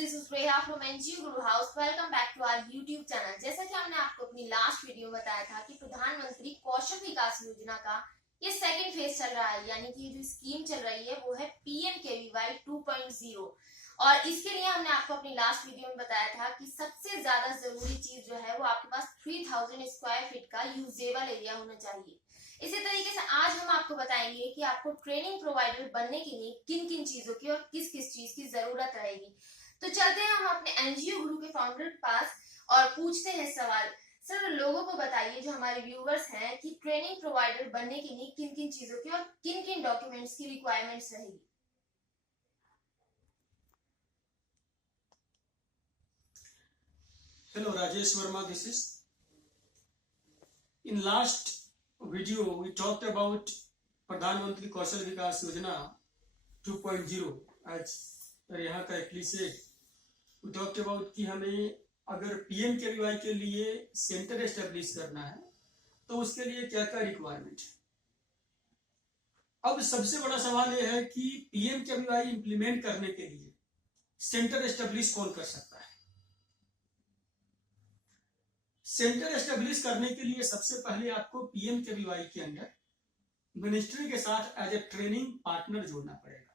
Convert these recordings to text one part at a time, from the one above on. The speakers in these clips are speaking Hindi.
this is Reha from NGO Guru House. Welcome back to our YouTube channel. जैसा कि हमने आपको अपनी लास्ट वीडियो में बताया था कि प्रधानमंत्री कौशल विकास योजना का ये सेकंड फेज चल रहा है, यानी कि जो स्कीम चल रही है वो है PMKVY 2.0। और इसके लिए हमने आपको अपनी लास्ट वीडियो में बताया था कि सबसे ज्यादा जरूरी चीज जो है वो आपके पास 3000 स्क्वायर फीट का यूजेबल एरिया होना चाहिए। इसी तरीके से आज हम आपको बताएंगे कि आपको ट्रेनिंग प्रोवाइडर बनने के लिए किन किन चीजों की और किस किस चीज की जरूरत रहेगी। तो चलते हैं हम अपने एनजीओ गुरु के फाउंडर के पास और पूछते हैं सवाल। सर, लोगों को बताइए जो हमारे व्यूवर्स हैं कि ट्रेनिंग प्रोवाइडर बनने के लिए किन किन चीजों की और किन किन डॉक्यूमेंट्स की रिक्वायरमेंट्स रहेगी। Hello, Rajesh Verma. This is. In last video, we talked about Pradhan Mantri Kaushal Vikas Yojana 2.0. As यहाँ का एक्चुअली से we talked about कि हमें अगर PMKVY के लिए सेंटर एस्टेब्लिश करना है तो उसके लिए क्या क्या रिक्वायरमेंट है। अब सबसे बड़ा सवाल यह है कि PMKVY इंप्लीमेंट करने के लिए सेंटर एस्टेब्लिश कौन कर सकता है। सेंटर एस्टेब्लिश करने के लिए सबसे पहले आपको PMKVY के अंदर मिनिस्ट्री के साथ एज ए ट्रेनिंग पार्टनर जोड़ना पड़ेगा।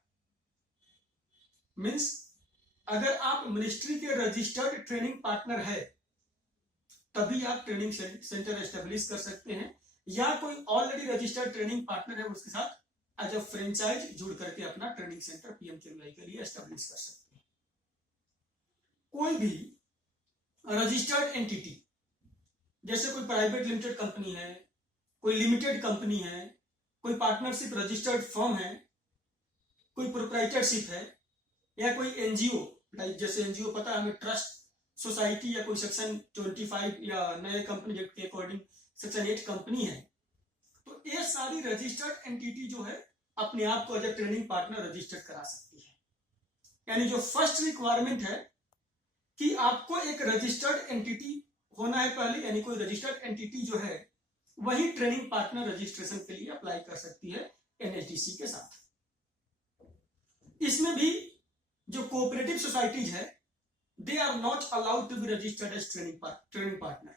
मींस अगर आप मिनिस्ट्री के रजिस्टर्ड ट्रेनिंग पार्टनर है तभी आप ट्रेनिंग सेंटर एस्टेब्लिश कर सकते हैं, या कोई ऑलरेडी रजिस्टर्ड ट्रेनिंग पार्टनर है उसके साथ एज ए फ्रेंचाइज जुड़ करके अपना ट्रेनिंग सेंटर PMKVY के लिए एस्टेब्लिश कर सकते हैं। कोई भी रजिस्टर्ड एंटिटी जैसे कोई प्राइवेट लिमिटेड कंपनी है, कोई लिमिटेड कंपनी है, कोई पार्टनरशिप रजिस्टर्ड फर्म है, कोई प्रोप्राइटरशिप है, या कोई एनजीओ लाइक जैसे एनजीओ पता है हमें ट्रस्ट सोसाइटी या कोई सेक्शन 25 या नए कंपनी एक्ट के अकॉर्डिंग सेक्शन 8 कंपनी है, तो ये सारी रजिस्टर्ड एंटिटी जो है अपने आप को as a training partner registered करा सकती है। यानी जो फर्स्ट रिक्वायरमेंट है कि आपको एक रजिस्टर्ड एंटिटी होना है पहले, यानी कोई रजिस्टर्ड एंटिटी जो है वही ट्रेनिंग पार्टनर रजिस्ट्रेशन के लिए अप्लाई कर सकती है NHDC के साथ। इसमें भी जो कोऑपरेटिव सोसाइटीज है they are not allowed to be registered as training partner.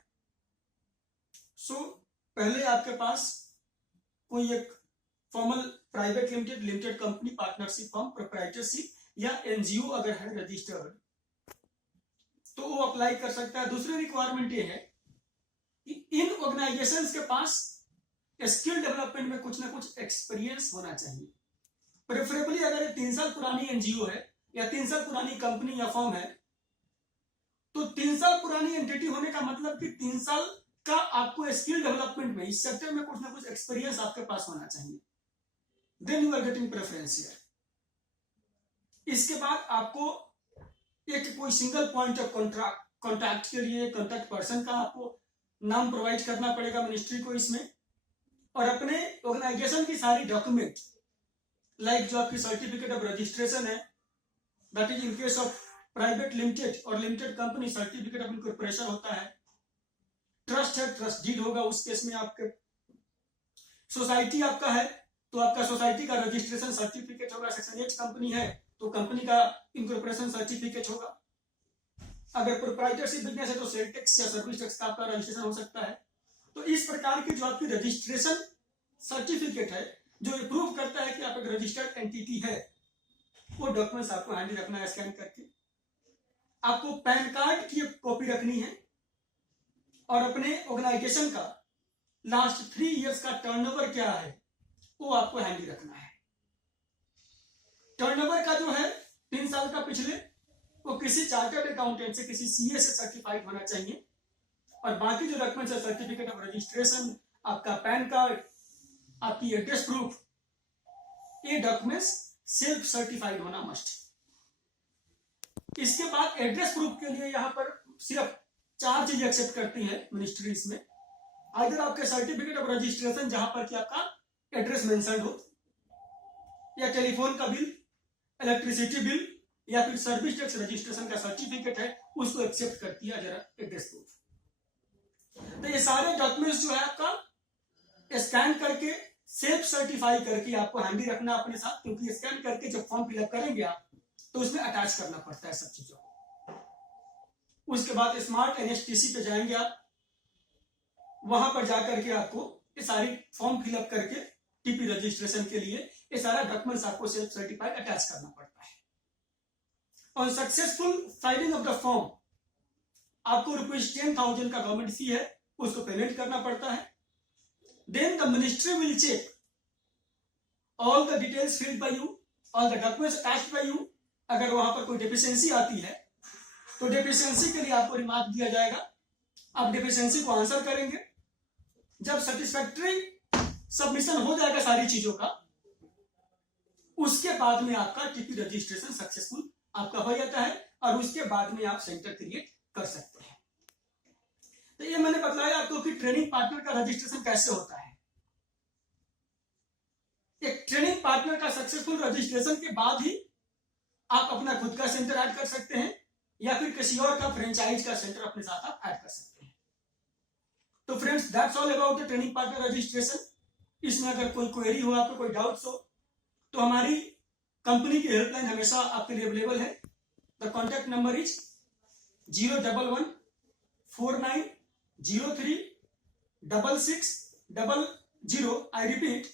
So पहले आपके पास कोई एक formal private limited company, partnership firm, proprietorship या एनजीओ अगर है रजिस्टर्ड तो वो अप्लाई कर सकता है। दूसरी रिक्वायरमेंट ये है कि इन ऑर्गेनाइजेशंस के पास स्किल डेवलपमेंट में कुछ ना कुछ एक्सपीरियंस होना चाहिए। प्रेफरेबली अगर ये 3 साल पुरानी एनजीओ है या 3 साल पुरानी कंपनी या फर्म है तो 3 साल पुरानी एंटिटी होने का मतलब कि 3 साल का आपको स्किल डेवलपमेंट में इस सेक्टर में कुछ ना कुछ एक्सपीरियंस आपके पास होना चाहिए। Then you are getting preference here. इसके बाद आपको एक कोई सिंगल पॉइंट ऑफ कॉन्टैक्ट के लिए कॉन्टैक्ट पर्सन का आपको नाम प्रोवाइड करना पड़ेगा मिनिस्ट्री को इसमें, और अपने ऑर्गेनाइजेशन की सारी डॉक्यूमेंट लाइक जो आपकी सर्टिफिकेट ऑफ रजिस्ट्रेशन है, that is in case of private limited और limited company certificate of incorporation होता है, ट्रस्ट है ट्रस्ट डीड होगा उस केस में, आपके सोसाइटी आपका है तो आपका सोसाइटी का रजिस्ट्रेशन सर्टिफिकेट होगा, सेक्शन 8 कंपनी है तो कंपनी का इनकॉर्पोरेशन सर्टिफिकेट होगा, अगर प्रोप्राइटरशिप बिजनेस है तो सेल टैक्स या सर्विस टैक्स का आपका रजिस्ट्रेशन हो सकता है। तो इस प्रकार की जो आपकी रजिस्ट्रेशन सर्टिफिकेट है जो ये प्रूव करता है कि आप एक रजिस्टर्ड एंटिटी है, वो डॉक्यूमेंट्स आपको हैंडी रखना है स्कैन करके। आपको पैन कार्ड की कॉपी रखनी है और अपने ऑर्गेनाइजेशन का लास्ट 3 इयर्स का टर्नओवर क्या है वो आपको हैंडी रखना है। टर्नओवर का जो है 3 साल का पिछले वो किसी चार्टर्ड अकाउंटेंट से, किसी CA से सर्टिफाइड होना चाहिए, और बाकी जो डॉक्यूमेंट्स है सर्टिफिकेट ऑफ रजिस्ट्रेशन, आपका पैन कार्ड, आपकी एड्रेस प्रूफ, ये डॉक्यूमेंट्स सेल्फ सर्टिफाइड होना मस्ट। इसके बाद एड्रेस प्रूफ के लिए यहाँ पर सिर्फ 4 चीज एक्सेप्ट करती है मिनिस्ट्री इसमें। आइदर आपके सर्टिफिकेट ऑफ रजिस्ट्रेशन जहां पर कि आपका एड्रेस मेंशन हो, या टेलीफोन का बिल, इलेक्ट्रिसिटी बिल, या फिर सर्विस टैक्स रजिस्ट्रेशन का सर्टिफिकेट है उसको एक्सेप्ट करती है जरा एड्रेस प्रूफ। तो ये सारे डॉक्यूमेंट्स जो है आपका स्कैन करके सेल्फ सर्टिफाई करके आपको हैंडी रखना अपने साथ, क्योंकि स्कैन करके जब फॉर्म फिलअप करेंगे आप तो उसमें अटैच करना पड़ता है सब चीजों को। उसके बाद स्मार्ट NSTC पे जाएंगे आप, वहां पर जाकर के आपको ये सारी फॉर्म फिलअप करके टीपी रजिस्ट्रेशन के लिए ये सारा डॉक्यूमेंट्स आपको सेल्फ सर्टिफाइड अटैच करना पड़ता है। On successful filing of the form आपको ₹10,000 का गवर्नमेंट फी है, उसको पेमेंट करना पड़ता है। Then the ministry will check all the details filled by you, all the documents attached by you. अगर वहां पर कोई डेफिशिएंसी आती है तो डेफिशिएंसी के लिए आपको रिमार्क दिया जाएगा, आप डेफिशिएंसी को आंसर करेंगे। जब सेटिस्फैक्टरी सबमिशन हो जाएगा सारी चीजों का, उसके बाद में आपका टीपी रजिस्ट्रेशन सक्सेसफुल आपका हो जाता है और उसके बाद में आप सेंटर क्रिएट कर सकते हैं। तो ये मैंने बताया आपको कि ट्रेनिंग पार्टनर का रजिस्ट्रेशन कैसे होता है। एक ट्रेनिंग पार्टनर का सक्सेसफुल रजिस्ट्रेशन के बाद ही आप अपना खुद का सेंटर ऐड कर सकते हैं या फिर किसी और का फ्रेंचाइज का सेंटर अपने साथ आप ऐड कर सकते हैं। तो friends, that's all about the training partner registration. इसमें अगर कोई क्वेरी हो, आपको कोई डाउट्स हो, तो हमारी कंपनी की हेल्पलाइन हमेशा आपके लिए अवेलेबल है। The contact number is 01149036600। I repeat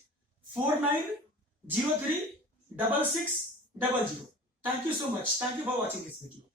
49036600। Thank you so much. Thank you for watching this video.